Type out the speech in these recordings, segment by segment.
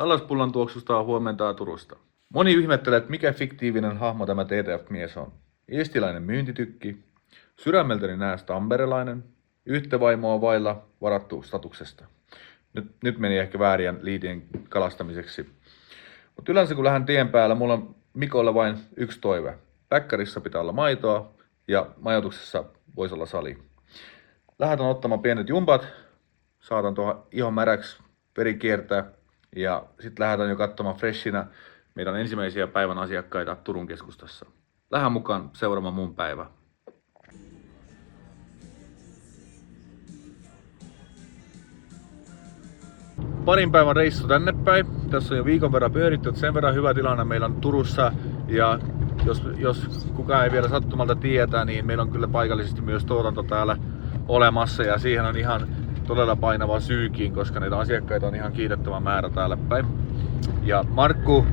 Tallaspullon tuoksusta huomentaa Turusta. Moni ihmettelee, että mikä fiktiivinen hahmo tämä TTF-mies on. Eestiläinen myyntitykki, sydämeltäni nääs tamperelainen, yhtä vaimoa vailla varattu statuksesta. Nyt meni ehkä väärien liitien kalastamiseksi. Mutta yleensä kun lähden tien päällä, mulla on Mikolla vain yksi toive. Päkkarissa pitää olla maitoa ja majoituksessa voisi olla sali. Lähdetään ottamaan pienet jumpat, saatan tuohon ihon märäksi, veri kiertää ja sitten lähdetään jo katsomaan freshinä meidän ensimmäisiä päivän asiakkaita Turun keskustassa. Lähden mukaan seuraamaan mun päivä. Parin päivän reissu tänne päin. Tässä on jo viikon verran pyöritty, että sen verran hyvä tilanne meillä on Turussa. Ja jos kukaan ei vielä sattumalta tietää, niin meillä on kyllä paikallisesti myös tuotanto täällä olemassa. Ja siihen on ihan todella painava syykin, koska niitä asiakkaita on ihan kiitettävä määrä täällä päin. Ja Markku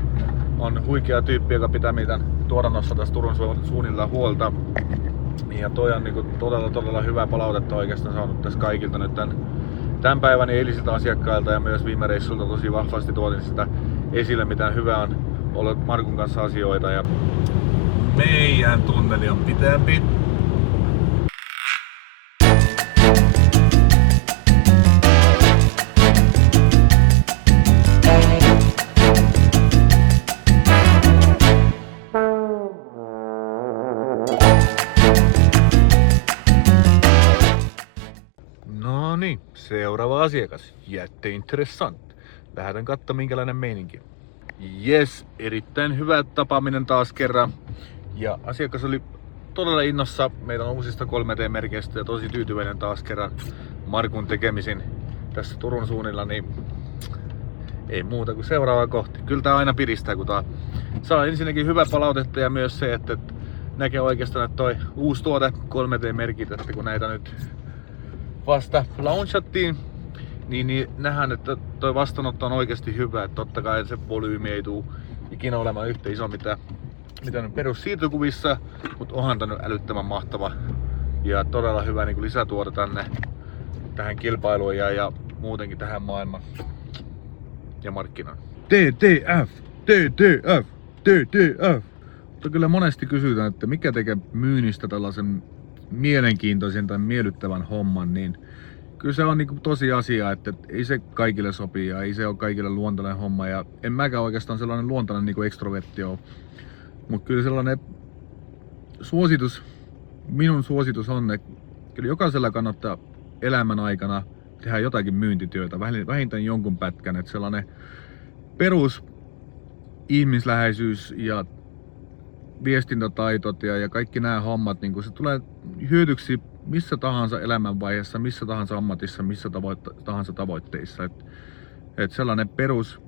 on huikea tyyppi, joka pitää meidän tuotannossa tässä Turun suunnilla huolta. Ja toi on niinku todella hyvää palautetta oikeastaan saanut tässä kaikilta nyt tämän päivän eilisiltä asiakkailta ja myös viime reissulta tosi vahvasti tuotin sitä esille, mitä hyvää on ollut Markun kanssa asioita. Ja meidän tunneli on pitempi. No niin, seuraava asiakas. Jätteinteressant. Lähdetään katsomaan minkälainen meininki. Jes, erittäin hyvä tapaaminen taas kerran. Ja asiakas oli todella innossa meidän uusista 3D-merkeistä ja tosi tyytyväinen taas kerran Markun tekemisin tässä Turun suunnilla, niin ei muuta kuin seuraava kohti. Kyllä tää aina piristää, kun tää saa ensinnäkin hyvää palautetta ja myös se, että näkee oikeastaan, että toi uusi tuote 3D-merkit, että kun näitä nyt vasta launchattiin, niin nähdään, että toi vastaanotto on oikeasti hyvä. Että totta kai se volyymi ei tule ikinä olemaan yhtä iso mitä nyt perussiirtokuvissa, mutta onhan tää nyt älyttömän mahtava ja todella hyvä niin kuin lisätuote tähän kilpailuun ja muutenkin tähän maailmaan ja markkinaan. TTF! TTF! TTF! Mutta kyllä monesti kysytään, että mikä tekee myynnistä tällaisen mielenkiintoisen tai miellyttävän homman, niin kyllä se on niinku tosi asia, että ei se kaikille sopii ja ei se ole kaikille luontainen homma ja en mäkään oikeastaan sellainen luontainen niinku ekstrovertti ole. Mutta kyllä sellainen minun suositus on, että kyllä jokaisella kannattaa elämän aikana tehdä jotakin myyntityötä, vähintään jonkun pätkän, että sellainen perus ihmisläheisyys ja viestintätaitot ja kaikki nämä hommat, niin se tulee hyödyksi missä tahansa elämänvaiheessa, missä tahansa ammatissa, missä tahansa tavoitteissa. Et sellainen perus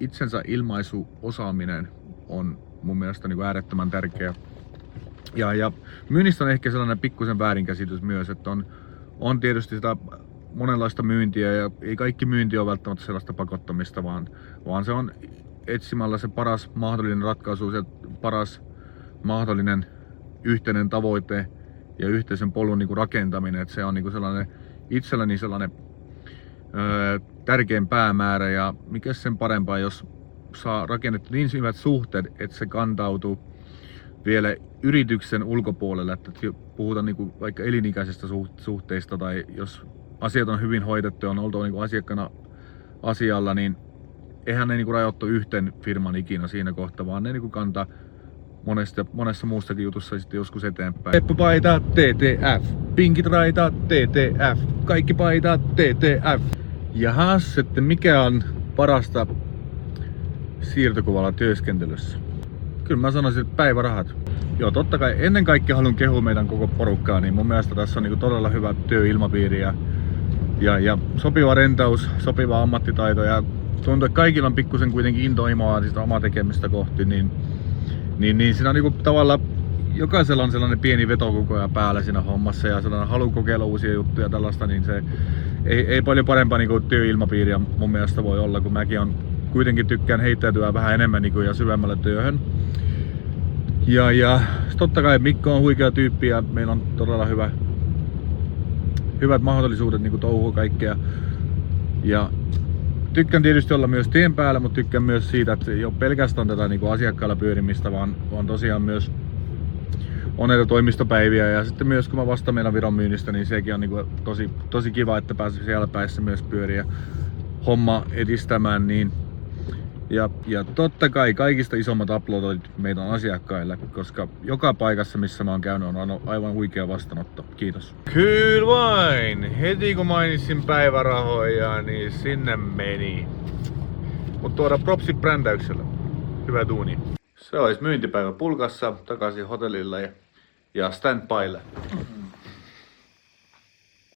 itsensä ilmaisuosaaminen on mun mielestä niin kuin äärettömän tärkeä. Ja myynnistä on ehkä sellainen pikkusen väärinkäsitys myös, että on tietysti sitä monenlaista myyntiä ja ei kaikki myynti ole välttämättä sellaista pakottamista, vaan se on etsimällä se paras mahdollinen ratkaisu, se paras mahdollinen yhteinen tavoite ja yhteisen polun niin kuin rakentaminen. Että se on niin kuin sellainen itselläni sellainen tärkein päämäärä ja mikä sen parempaa, jos saa rakennettu niin hyvät suhteet, että se kantautuu vielä yrityksen ulkopuolelle, että puhutaan niin kuin vaikka elinikäisistä suhteista tai jos asiat on hyvin hoidettu ja on oltava niin kuin asiakkaana asialla, niin eihän ne niinku rajoittu yhteen firman ikinä siinä kohtaa, vaan ne niinku kantaa monessa muussakin jutussa sitten joskus eteenpäin. Peppupaita TTF, pinkit raitaat TTF, kaikki paitaat TTF. Jahas, että mikä on parasta siirtokuvalla työskentelyssä? Kyllä mä sanoisin, että päivärahat. Joo, totta kai ennen kaikkea haluan kehua meidän koko porukkaa, niin mun mielestä tässä on niinku todella hyvä työilmapiiri ja sopiva rentaus, sopiva ammattitaito ja tuntuu, että kaikilla on pikkusen kuitenkin intohimoa sitä omaa tekemistä kohti, niin siinä on niinku tavallaan jokaisella on sellainen pieni veto koko ajan päällä siinä hommassa ja sellainen halu kokeilla uusia juttuja ja tällaista, niin se ei paljon parempaa niinku työilmapiiriä mun mielestä voi olla, kun mäkin kuitenkin tykkään heittäytyä vähän enemmän niinku ja syvemmälle työhön. Ja totta kai Mikko on huikea tyyppi ja meillä on todella hyvät mahdollisuudet niinku touhua kaikkea Ja tykkään tietysti olla myös tien päällä, mutta tykkään myös siitä, että ei ole pelkästään tätä niin kuin asiakkailla pyörimistä, vaan tosiaan myös on näitä toimistopäiviä. Ja sitten myös kun mä vastaan meidän Viron myynnistä, niin sekin on niin kuin tosi kiva, että pääsee siellä päissä myös pyöriä homma edistämään. Niin. Ja totta kai kaikista isommat uploadit meidän asiakkaille, koska joka paikassa missä mä oon käynyt on aivan huikea vastaanotto. Kiitos. Kyllä vain! Heti kun mainitsin päivärahoja, niin sinne meni. Mut tuoda propsi brändäyksellä. Hyvä duuni. Se olisi myyntipäivä pulkassa, takaisin hotellilla ja standbylle.